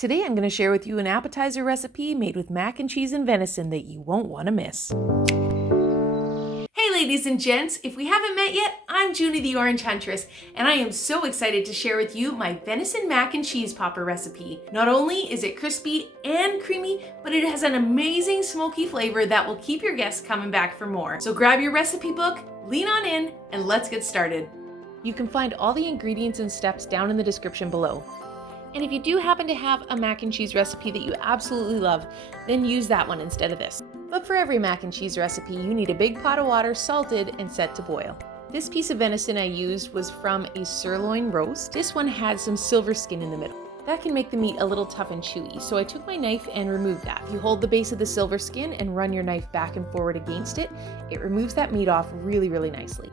Today I'm going to share with you an appetizer recipe made with mac and cheese and venison that you won't want to miss. Hey ladies and gents, if we haven't met yet, I'm Junie the Orange Huntress, and I am so excited to share with you my venison mac and cheese popper recipe. Not only is it crispy and creamy, but it has an amazing smoky flavor that will keep your guests coming back for more. So grab your recipe book, lean on in, and let's get started. You can find all the ingredients and steps down in the description below. And if you do happen to have a mac and cheese recipe that you absolutely love, then use that one instead of this. But for every mac and cheese recipe, you need a big pot of water salted and set to boil. This piece of venison I used was from a sirloin roast. This one had some silver skin in the middle. That can make the meat a little tough and chewy, so I took my knife and removed that. If you hold the base of the silver skin and run your knife back and forward against it, it removes that meat off really nicely.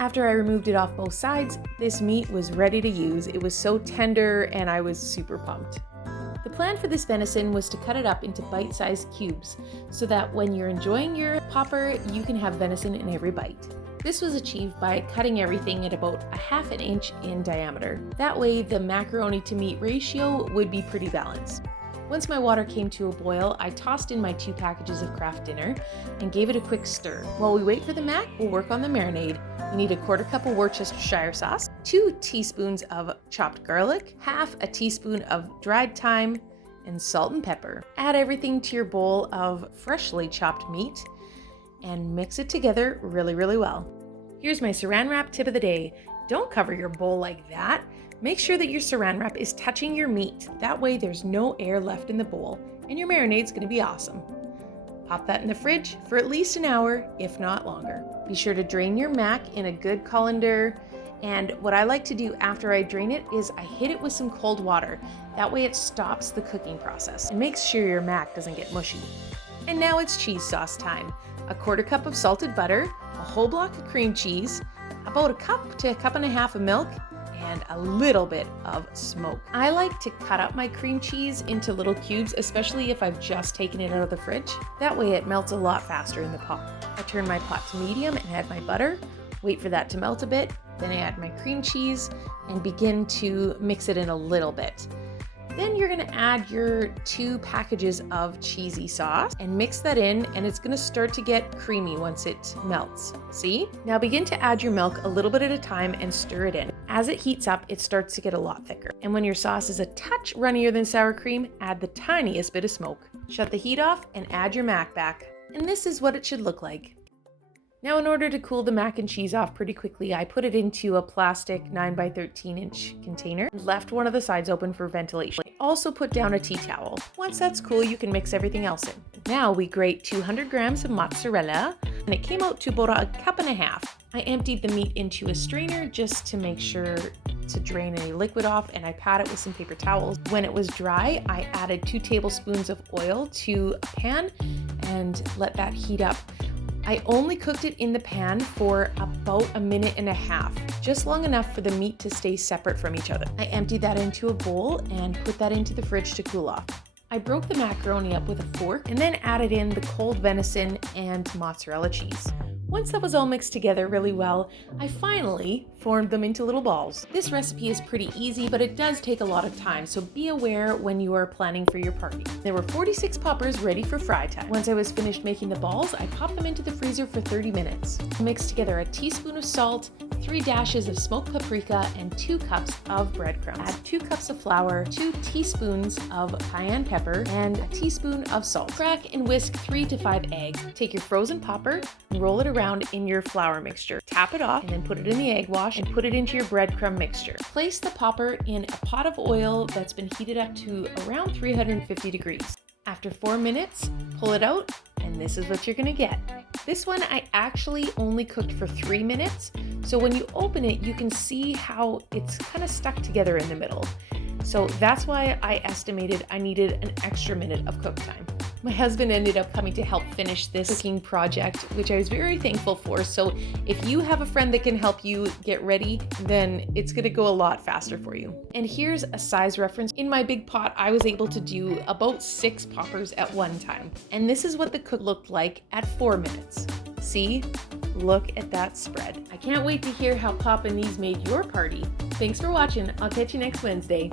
After I removed it off both sides, this meat was ready to use. It was so tender and I was super pumped. The plan for this venison was to cut it up into bite-sized cubes so that when you're enjoying your popper, you can have venison in every bite. This was achieved by cutting everything at about a ½ an inch in diameter. That way the macaroni to meat ratio would be pretty balanced. Once my water came to a boil, I tossed in my 2 packages of Kraft dinner and gave it a quick stir. While we wait for the mac, we'll work on the marinade. You need a 1/4 cup of Worcestershire sauce, 2 teaspoons of chopped garlic, ½ a teaspoon of dried thyme, and salt and pepper. Add everything to your bowl of freshly chopped meat and mix it together really well. Here's my saran wrap tip of the day. Don't cover your bowl like that. Make sure that your saran wrap is touching your meat. That way there's no air left in the bowl and your marinade's gonna be awesome. Pop that in the fridge for at least an hour, if not longer. Be sure to drain your mac in a good colander, and what I like to do after I drain it is I hit it with some cold water. That way it stops the cooking process and makes sure your mac doesn't get mushy. And now it's cheese sauce time. A 1/4 cup of salted butter, a whole block of cream cheese, about 1 cup to 1.5 cups of milk, and a little bit of smoke. I like to cut up my cream cheese into little cubes, especially if I've just taken it out of the fridge. That way it melts a lot faster in the pot. I turn my pot to medium and add my butter, wait for that to melt a bit, then I add my cream cheese and begin to mix it in a little bit. Then you're gonna add your 2 packages of cheesy sauce and mix that in, and it's gonna start to get creamy once it melts. See? Now begin to add your milk a little bit at a time and stir it in. As it heats up, it starts to get a lot thicker. And when your sauce is a touch runnier than sour cream, add the tiniest bit of smoke. Shut the heat off and add your mac back. And this is what it should look like. Now, in order to cool the mac and cheese off pretty quickly, I put it into a plastic 9 by 13 inch container and left one of the sides open for ventilation. Also put down a tea towel. Once that's cool, you can mix everything else in. Now we grate 200 grams of mozzarella, and it came out to about 1.5 cups. I emptied the meat into a strainer just to make sure to drain any liquid off, and I pat it with some paper towels. When it was dry, I added 2 tablespoons of oil to a pan and let that heat up. I only cooked it in the pan for about 1.5 minutes, just long enough for the meat to stay separate from each other. I emptied that into a bowl and put that into the fridge to cool off. I broke the macaroni up with a fork and then added in the cold venison and mozzarella cheese. Once that was all mixed together really well, I finally formed them into little balls. This recipe is pretty easy, but it does take a lot of time, so be aware when you are planning for your party. There were 46 poppers ready for fry time. Once I was finished making the balls, I popped them into the freezer for 30 minutes. I mixed together a teaspoon of salt, 3 dashes of smoked paprika, and 2 cups of breadcrumbs. Add 2 cups of flour, 2 teaspoons of cayenne pepper, and a teaspoon of salt. Crack and whisk 3 to 5 eggs. Take your frozen popper and roll it around in your flour mixture. Tap it off and then put it in the egg wash and put it into your breadcrumb mixture. Place the popper in a pot of oil that's been heated up to around 350 degrees. After 4 minutes, pull it out, and this is what you're gonna get. This one I actually only cooked for 3 minutes, so when you open it, you can see how it's kind of stuck together in the middle. So that's why I estimated I needed an extra minute of cook time. My husband ended up coming to help finish this cooking project, which I was very thankful for. So if you have a friend that can help you get ready, then it's gonna go a lot faster for you. And here's a size reference. In my big pot, I was able to do about 6 poppers at one time. And this is what the cook looked like at 4 minutes. See? Look at that spread. I can't wait to hear how poppin' these made your party. Thanks for watching. I'll catch you next Wednesday.